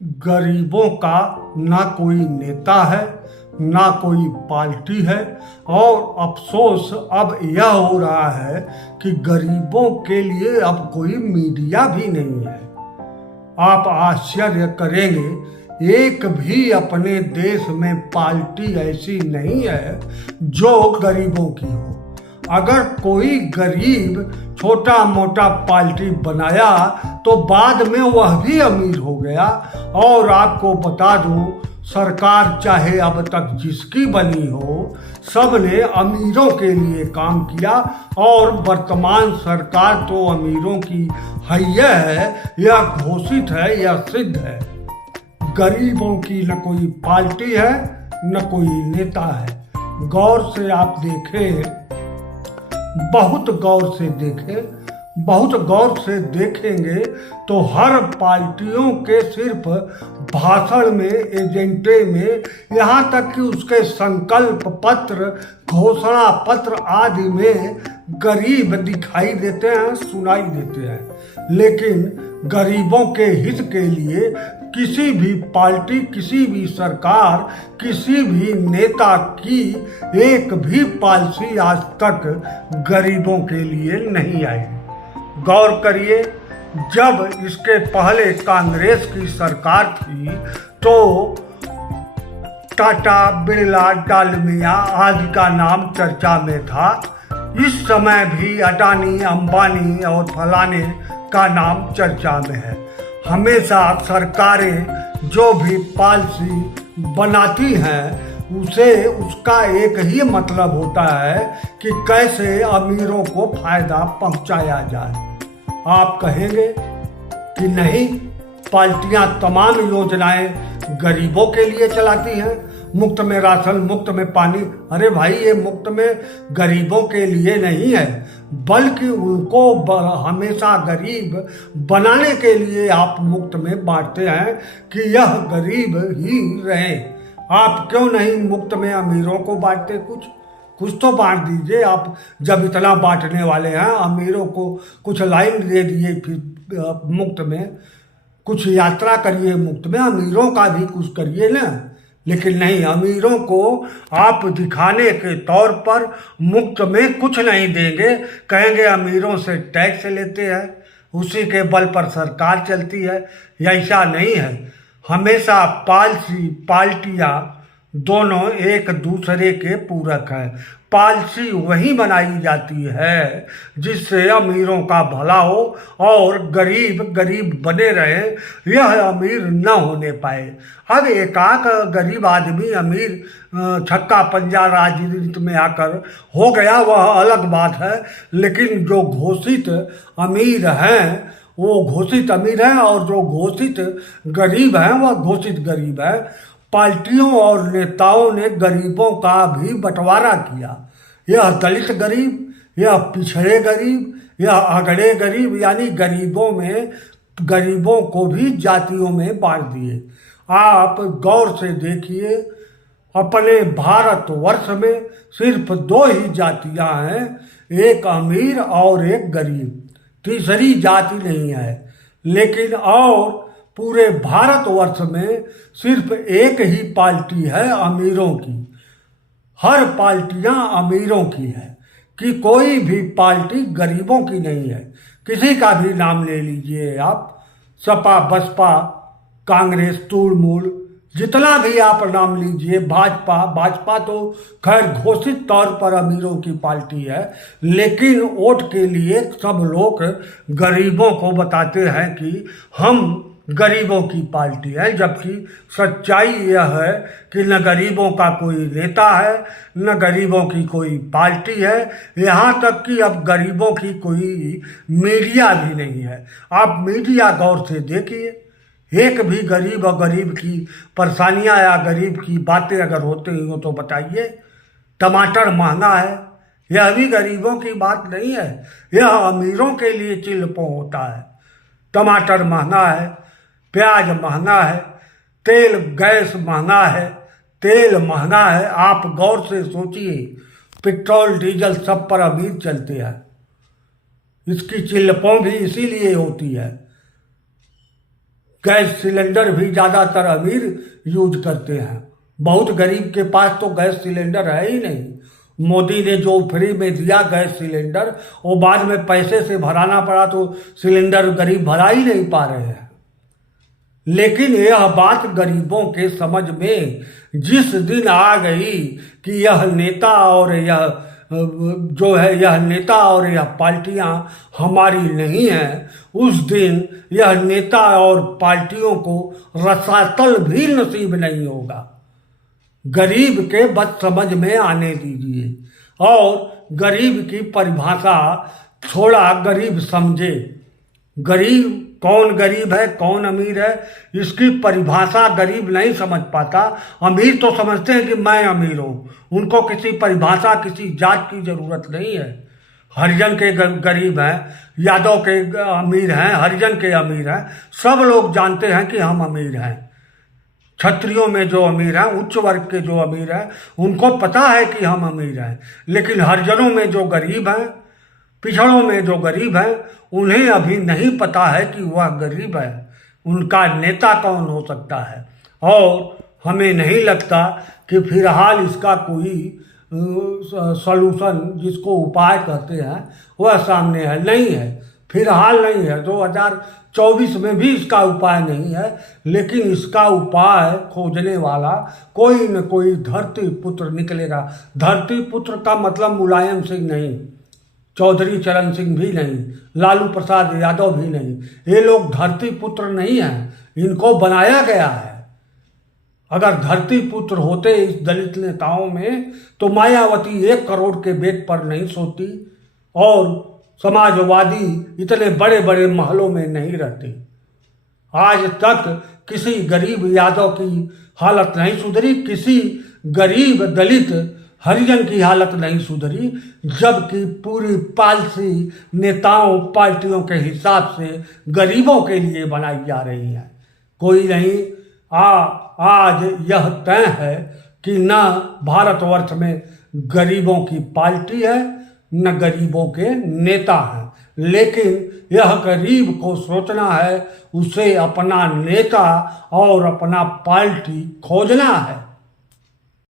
गरीबों का ना कोई नेता है, ना कोई पार्टी है। और अफसोस अब यह हो रहा है कि गरीबों के लिए अब कोई मीडिया भी नहीं है। आप आश्चर्य करेंगे, एक भी अपने देश में पार्टी ऐसी नहीं है जो गरीबों की हो। अगर कोई गरीब छोटा मोटा पार्टी बनाया तो बाद में वह भी अमीर हो गया। और आपको बता दूं, सरकार चाहे अब तक जिसकी बनी हो, सब ने अमीरों के लिए काम किया। और वर्तमान सरकार तो अमीरों की है, यह घोषित है, यह सिद्ध है। गरीबों की न कोई पार्टी है, न कोई नेता है। गौर से आप देखें, बहुत गौर से देखें, बहुत गौर से देखेंगे तो हर पार्टियों के सिर्फ भाषण में, एजेंडे में, यहाँ तक कि उसके संकल्प पत्र, घोषणा पत्र आदि में गरीब दिखाई देते हैं, सुनाई देते हैं। लेकिन गरीबों के हित के लिए किसी भी पार्टी, किसी भी सरकार, किसी भी नेता की एक भी पॉलिसी आज तक गरीबों के लिए नहीं आई। गौर करिए, जब इसके पहले कांग्रेस की सरकार थी तो टाटा, बिरला, डालमिया आदि का नाम चर्चा में था। इस समय भी अडानी, अंबानी और फलाने का नाम चर्चा में है। हमेशा सरकारें जो भी पॉलिसी बनाती हैं उसे उसका एक ही मतलब होता है कि कैसे अमीरों को फायदा पहुंचाया जाए। आप कहेंगे कि नहीं, पार्टियां तमाम योजनाएं गरीबों के लिए चलाती हैं, मुफ्त में राशन, मुफ्त में पानी। अरे भाई, ये मुफ्त में गरीबों के लिए नहीं है, बल्कि उनको हमेशा गरीब बनाने के लिए आप मुफ्त में बांटते हैं कि यह गरीब ही रहे। आप क्यों नहीं मुफ्त में अमीरों को बांटते? कुछ तो बांट दीजिए। आप जब इतना बांटने वाले हैं, अमीरों को कुछ लाइन दे दिए, फिर मुफ्त में कुछ यात्रा करिए, मुफ्त में अमीरों का भी कुछ करिए ना। लेकिन नहीं, अमीरों को आप दिखाने के तौर पर मुफ्त में कुछ नहीं देंगे, कहेंगे अमीरों से टैक्स लेते हैं, उसी के बल पर सरकार चलती है। ऐसा नहीं है। हमेशा पार्टियां दोनों एक दूसरे के पूरक हैं। पॉलिसी वही बनाई जाती है जिससे अमीरों का भला हो और गरीब गरीब बने रहे, यह अमीर न होने पाए। अब एकाक गरीब आदमी अमीर छक्का पंजा राजनीति में आकर हो गया, वह अलग बात है। लेकिन जो घोषित अमीर हैं वो घोषित अमीर हैं, और जो घोषित गरीब हैं वह घोषित गरीब है। पार्टियों और नेताओं ने गरीबों का भी बंटवारा किया। यह दलित गरीब, यह पिछड़े गरीब, यह अगड़े गरीब, यानी गरीबों को भी जातियों में बांट दिए। आप गौर से देखिए, अपने भारतवर्ष में सिर्फ दो ही जातियां हैं, एक अमीर और एक गरीब, तीसरी जाति नहीं है। लेकिन और पूरे भारतवर्ष में सिर्फ एक ही पार्टी है अमीरों की। हर पार्टियां अमीरों की है, कि कोई भी पार्टी गरीबों की नहीं है। किसी का भी नाम ले लीजिए आप, सपा, बसपा, कांग्रेस, तृणमूल, जितना भी आप नाम लीजिए, भाजपा तो खैर घोषित तौर पर अमीरों की पार्टी है, लेकिन वोट के लिए सब लोग गरीबों को बताते हैं कि हम गरीबों की पार्टी है। जबकि सच्चाई यह है कि न गरीबों का कोई नेता है, न गरीबों की कोई पार्टी है, यहाँ तक कि अब गरीबों की कोई मीडिया भी नहीं है। आप मीडिया गौर से देखिए, एक भी गरीब और गरीब की परेशानियां या गरीब की बातें अगर होते ही हो तो बताइए। टमाटर महंगा है, यह भी गरीबों की बात नहीं है, यह अमीरों के लिए चिल्लपों होता है। टमाटर महंगा है, प्याज महंगा है, तेल गैस महंगा है, तेल महंगा है। आप गौर से सोचिए, पेट्रोल डीजल सब पर अमीर चलते हैं। इसकी चिल्लपों भी इसीलिए होती है। गैस सिलेंडर भी ज़्यादातर अमीर यूज करते हैं। बहुत गरीब के पास तो गैस सिलेंडर है ही नहीं। मोदी ने जो फ्री में दिया गैस सिलेंडर, वो बाद में पैसे से भराना पड़ा, तो सिलेंडर गरीब भरा ही नहीं पा रहे हैं। लेकिन यह बात गरीबों के समझ में जिस दिन आ गई कि यह नेता और यह यह पार्टियां हमारी नहीं हैं, उस दिन यह नेता और पार्टियों को रसातल भी नसीब नहीं होगा। गरीब के बस समझ में आने दीजिए और गरीब की परिभाषा थोड़ा गरीब समझे। गरीब कौन गरीब है, कौन अमीर है, इसकी परिभाषा गरीब नहीं समझ पाता। अमीर तो समझते हैं कि मैं अमीर हूँ, उनको किसी परिभाषा, किसी जात की जरूरत नहीं है। हरिजन के गरीब हैं, यादव के अमीर हैं, हरिजन के अमीर हैं, सब लोग जानते हैं कि हम अमीर हैं। क्षत्रियों में जो अमीर हैं, उच्च वर्ग के जो अमीर हैं, उनको पता है कि हम अमीर हैं। लेकिन हरिजनों में जो गरीब हैं, पिछड़ों में जो गरीब हैं, उन्हें अभी नहीं पता है कि वह गरीब है, उनका नेता कौन हो सकता है। और हमें नहीं लगता कि फिलहाल इसका कोई सॉल्यूशन, जिसको उपाय कहते हैं, वह सामने है, नहीं है, फिलहाल नहीं है। 2024 में भी इसका उपाय नहीं है। लेकिन इसका उपाय खोजने वाला कोई न कोई धरती पुत्र निकलेगा। धरती पुत्र का मतलब मुलायम सिंह नहीं, चौधरी चरण सिंह भी नहीं, लालू प्रसाद यादव भी नहीं। ये लोग धरती पुत्र नहीं हैं, इनको बनाया गया है। अगर धरती पुत्र होते इस दलित नेताओं में, तो मायावती 1 करोड़ के बेट पर नहीं सोती और समाजवादी इतने बड़े बड़े महलों में नहीं रहते। आज तक किसी गरीब यादव की हालत नहीं सुधरी, किसी गरीब दलित हरिजन की हालत नहीं सुधरी, जबकि पूरी पॉलिसी नेताओं, पार्टियों के हिसाब से गरीबों के लिए बनाई जा रही है। कोई नहीं। आज यह तय है कि न भारतवर्ष में गरीबों की पार्टी है, न गरीबों के नेता हैं। लेकिन यह गरीब को सोचना है, उसे अपना नेता और अपना पार्टी खोजना है।